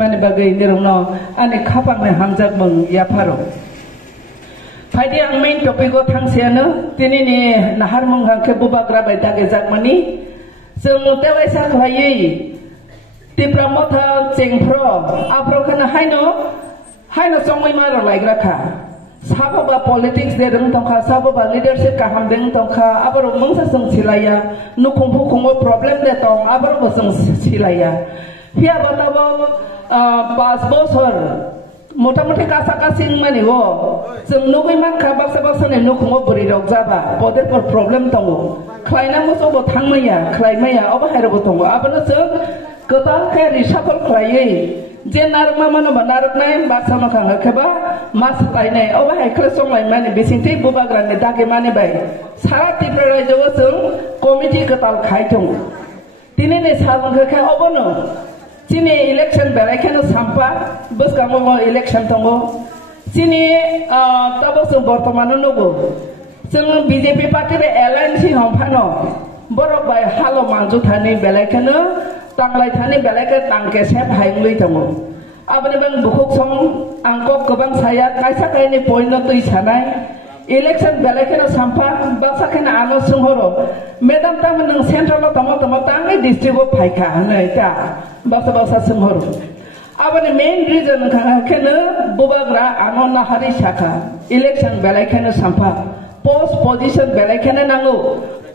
खालामनानै बागै निरंनो आंनि खाफांनो हामजाक मं याफारो फायदि आं मेन टपिकआव थांसेयानो दिनैनि नाहार मंहांखे बुबाग्रा बाय दागे जाकमानि जों तेवाइसा खालायै तिप्रा मथा चेंफ्र आफ्रखनो हायनो संमै मारो लायग्राखा साबोबा पलिटिक्स दे रों तंखा साबोबा लीडरशिप काहाम बें तंखा आबरो मंसा जों सिलाया नुखुंफु खुंगो प्रब्लेम दे तं आबरो जों सिलाया हिया बताबो 5 बोसोर मोटामोटी कासा कासिं माने हो जों नुगै मानखा बाक्सा बाक्साने नुखुंगो बोरै रग जाबा पदेफोर प्रब्लेम दङ खलायना मोसोबो थांमैया खलायमैया अबा हायरबो दङ आबनो जों गोबां के रिसाफल खलायै जे नारमा मानोबा नारकनाय बाक्सा माखांगा खेबा मास लायनाय अबा हायख्ले संलाय माने बेसिंथि बुबाग्रानि दागे माने बाय सारा तिप्रा रायजोआव जों कमिटि गताल खायथं दिनैनि साबंखो अबनो Sini election berekeनो sampa bus kamu election tongo sini tabo sung bortomano nogo sung BJP party re alliance homphano borok bai halo manju thani berekeनो tanglai thani bereke tangke sep hainglui tongo abani bang bukhuk song angkok gobang saya kaisa kaini point tui sanai election berekeनो sampa baksa kena ano sunghoro madam tam nang central tomo tangai district of phaika hanai ta baksa sunghoro abani main reason kena bubagra ano nahari shaka election berekeनो sampa post position berekeनो nango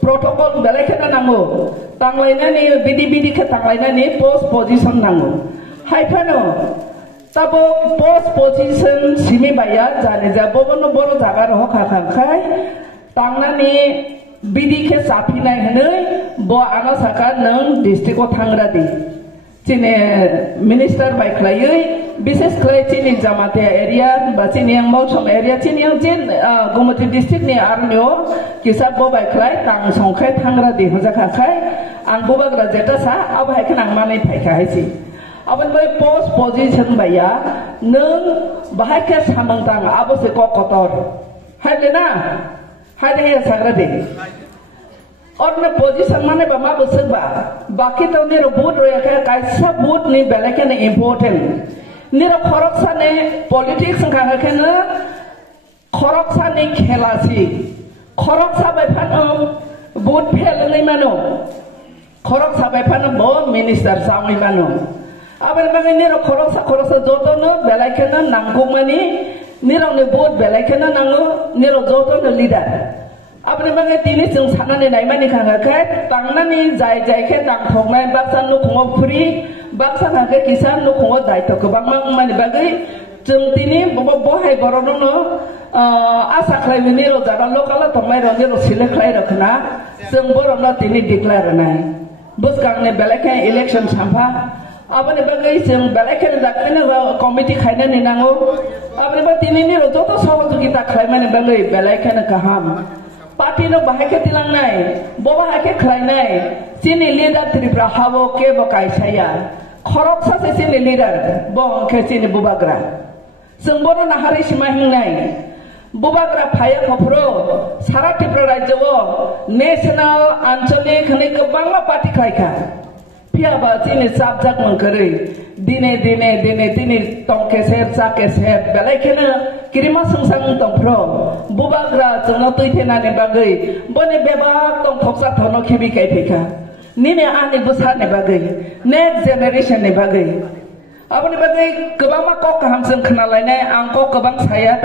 protocol berekeनो nango tanglainani bidi ke tanglainani post position nango haifano tabo post position simi baya jane ja bobono boro jaga ro khai tangnani bidi ke sapinai hnoi bo ana saka nang district o thangra di chine minister bai khlaiui বিশেষ করে চিনি জামাতে এরিয়া বা চিনিয়াং মৌসুম এরিয়া চিনিয়াং যেন গুমতি ডিস্ট্রিক্ট নি আর্মিও কিসা ববাই খাই তাং সংখাই থাংরা দি হজাখা খাই আং ববাগ্রা যেটা সা আবহাই খান মাनै ফাইখা हायसि আবন बै पोस्ट पोजिशन बाया नों बाहाय के सामंग तां आबसे ककतर हायले ना हायले हे साग्रा दे और ने पोजीशन माने बा मा बसबा बाकी तो ने बूट रे का कैसा बूट नि बेलेके ने इंपोर्टेंट निरा खरकसा ने पॉलिटिक्स खाना केनो खरकसा ने खेलासी खरकसा बाय फानो बूट फेल नै मानो खरकसा बाय फानो बो मिनिस्टर सामै मानो आबे माने निरा खरकसा जतनो बेलेके ने नांगौ मानि निरा ने बूट बेलेके ने नांगौ निरा जतनो लिडार आपने बागे तिनी जों साननानै नायमानि खांगाखाय तांनानि जाय के दांथंनाय बाक्सा नुखुङो फ्रि बाक्सा खांगे किसान नुखुङो दायित्व गोबां मानि बागै जों तिनी बहाय बरनो आसा खालामनि रजारा लोकाल तमाय रनि रसिले खाय रखना जों बरनो तिनी डिक्लेयार नाय बसगांने बेलेके इलेक्शन सामफा आपने बागै जों बेलेके दाखैनो कमिटि खायनो निनांगौ आपने बा तिनी रजतो सहयोगिता खालामनानै बागै बेलेके गाहाम पार्टी नो बाहाय के तिलांनाय बबाहाय के खलायनाय सिनि लीडर त्रिपुरा हावो के बकायसाया खरकसा से सिनि लीडर ब के सिनि बुबाग्रा जों बर नाहारि सिमा हिंनाय बुबाग्रा फाया खफ्रो सारा त्रिपुरा राज्योआव नेशनल आंचलिक हने गोबां पार्टी खायखा फियाबा सिनि साबजाक मंकरै दिने दिने तंके सेर जाके सेर बेलायखेनो किरिमा संसां तंफ्रो बुबाग्रा जोंनो तैथेनानि बागै बने बेबाग तंग थक्सा थनो खिबि कायफेखा निने आनि बोसारनि बागै नेक्स्ट जेनेरेशननि बागै आबनि बागै गोबां मा कक हामजों खोनालायनाय आं कक गोबां साया